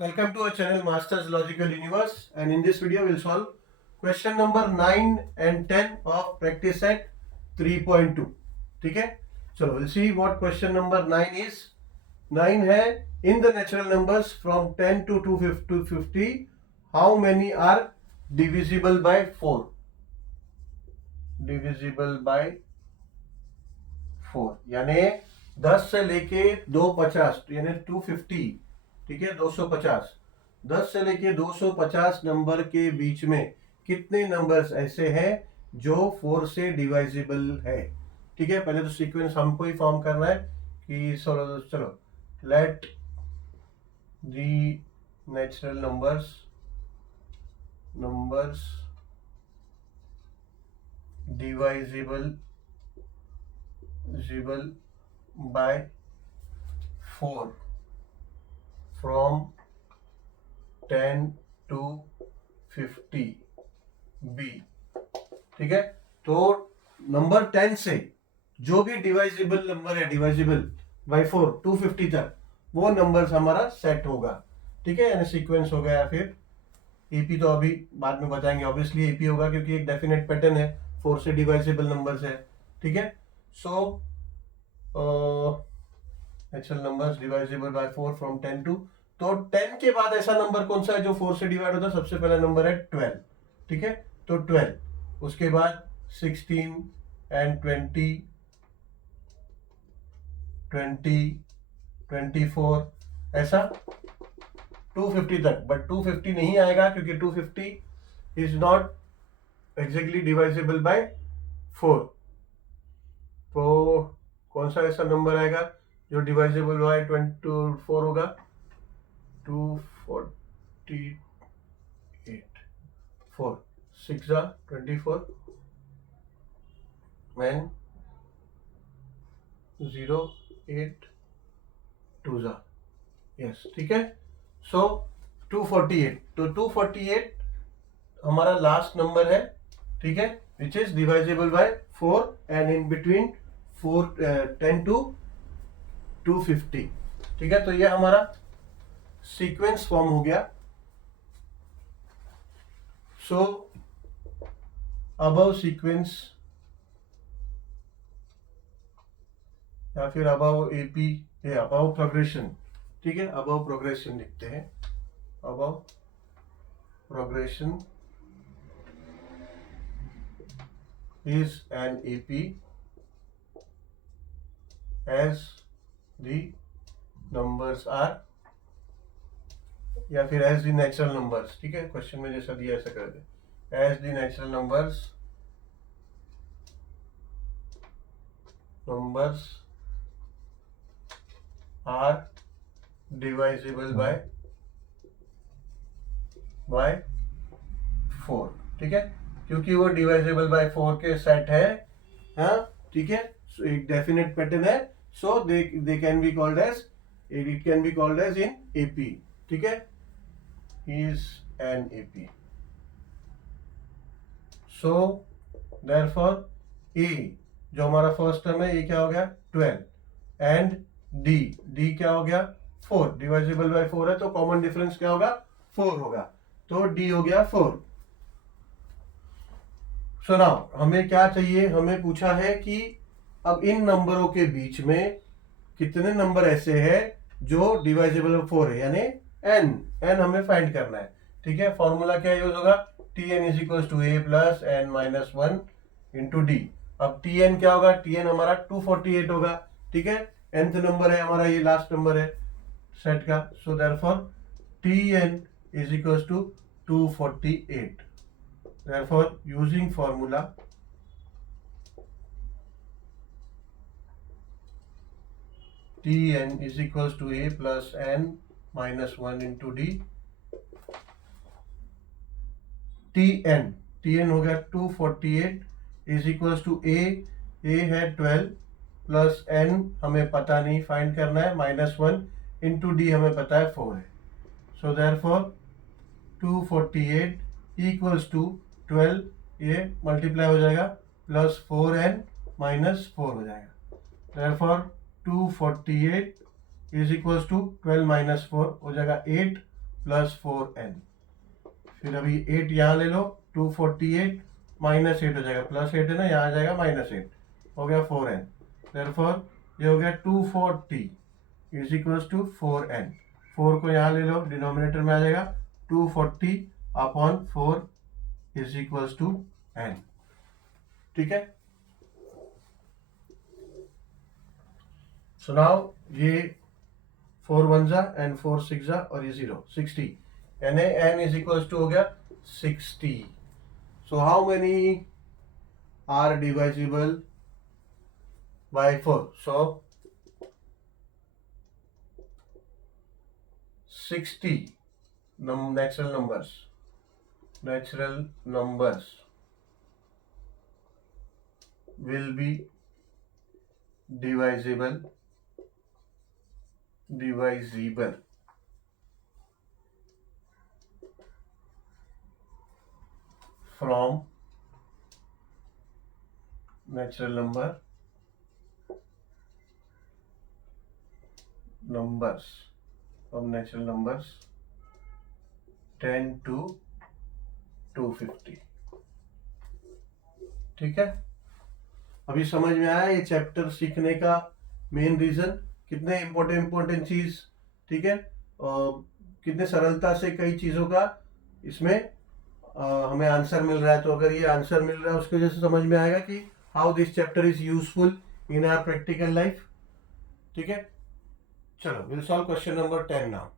Welcome to our channel Masters Logical Universe, and in this video we'll solve question number 9 and 10 of practice set 3.2. ठीक है, चलो we'll see what question number 9 is. 9 है in the natural numbers from 10 to 250 how many are divisible by 4? Divisible by 4 यानी 10 से लेके 250 यानी 250, ठीक है, 250। 10 से लेके 250 नंबर के बीच में कितने नंबर्स ऐसे हैं जो 4 से डिवाइजिबल है। ठीक है, पहले तो सीक्वेंस हमको ही फॉर्म करना है कि चलो let the natural numbers divisible by 4 from 10 to 50 B। ठीक है, तो नंबर 10 से जो भी डिवाइजिबल नंबर है डिवाइजिबल बाय 4 250 तक वो नंबर्स हमारा सेट होगा। ठीक है, यानी सीक्वेंस हो गया। फिर एपी तो अभी बाद में बताएंगे, ऑब्वियसली एपी होगा क्योंकि एक डेफिनेट पैटर्न है, 4 से डिवाइजिबल नंबर्स है। ठीक है, so natural numbers divisible by 4 from 10 to, तो 10 के बाद ऐसा नंबर कौन सा है जो 4 से डिवाइड होता है? सबसे पहला नंबर है 12। ठीक है, तो 12, उसके बाद 16 एंड 20 24 ऐसा 250 तक। बट 250 नहीं आएगा क्योंकि 250 इज नॉट एग्जैक्टली डिवाइजिबल बाय 4। तो कौन सा ऐसा नंबर आएगा जो डिवाइजिबल बाय 24 होगा? 248 4 6 24 and 0 8 2 यस। ठीक है, सो 248, तो 248 हमारा लास्ट नंबर है। ठीक है, which is divisible by 4 and in between 10 to 250। ठीक है, तो ये हमारा सीक्वेंस फॉर्म हो गया। सो अबव सीक्वेंस या फिर अबव एपी या अबव प्रोग्रेशन। ठीक है, अबव प्रोग्रेशन लिखते हैं। Above progression is an AP as the numbers are, या फिर as the natural numbers। ठीक है, क्वेश्चन में जैसा दिया ऐसा कर दे, as the natural numbers are divisible by 4। ठीक है, क्योंकि वो डिवाइजिबल बाय 4 के सेट है। हाँ, ठीक है, so एक डेफिनेट पैटर्न है, so they can be called as, it can be called as in AP। ठीक है, is an AP, so therefore A जो हमारा फर्स्ट टर्म है ये क्या हो गया 12 एंड D क्या हो गया 4, डिवाइजिबल बाय 4 है तो कॉमन डिफरेंस क्या होगा 4 होगा, तो D हो गया 4। सो नाउ हमें क्या चाहिए, हमें पूछा है कि अब इन नंबरों के बीच में कितने नंबर ऐसे हैं जो डिवाइजिबल बाय 4 है, यानी n हमें फाइंड करना है। ठीक है, फॉर्मूला क्या यूज होगा? Tn is equal to a plus n minus 1 into D. अब Tn क्या होगा? Tn हमारा 248 होगा। ठीक है, nth नंबर है हमारा, ये लास्ट नंबर है सेट का, so therefore Tn is equal to 248। Therefore, using formula Tn is equals to a plus n minus 1 into d। Tn हो गया 248 is equals to a है 12 प्लस n हमें पता नहीं, फाइंड करना है, माइनस 1 इंटू डी हमें पता है 4 है। सो देयरफॉर 248 इक्वल्स टू 12, ये मल्टीप्लाई हो जाएगा, प्लस 4n माइनस 4 हो जाएगा। Therefore 248 is equals to 12 minus 4 हो जाएगा 8 प्लस 4n। फिर अभी 8 यहाँ ले लो, 248 माइनस 8 हो जाएगा, प्लस 8 है ना, यहाँ आ जाएगा माइनस 8, हो गया 4n। देयरफॉर ये हो गया 240 इज इक्वल्स टू 4n। 4 को यहाँ ले लो, डिनोमिनेटर में आ जाएगा 240 upon 4 is equals to n। ठीक है, सो नाउ ये 4 1 जा एंड 4 6 जा और ये 0 60 यानी n इज इक्वल्स टू हो गया 60। So how many are divisible by 4? So 60 natural numbers will be divisible from natural numbers 10 to 250। ठीक है, अभी समझ में आया ये चैप्टर सीखने का मेन रीजन, कितने इम्पोर्टेंट चीज। ठीक है, और कितने सरलता से कई चीजों का इसमें हमें आंसर मिल रहा है। तो अगर ये आंसर मिल रहा है उसकी वजह से समझ में आएगा कि how this chapter is useful in our practical life. ठीक है, चलो will solve question number 10 now.